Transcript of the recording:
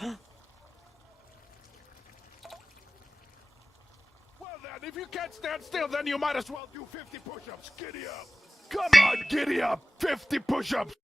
Well then, if you can't stand still, then you might as well do 50 push-ups. Giddy up. Come on, giddy up. 50 push-ups.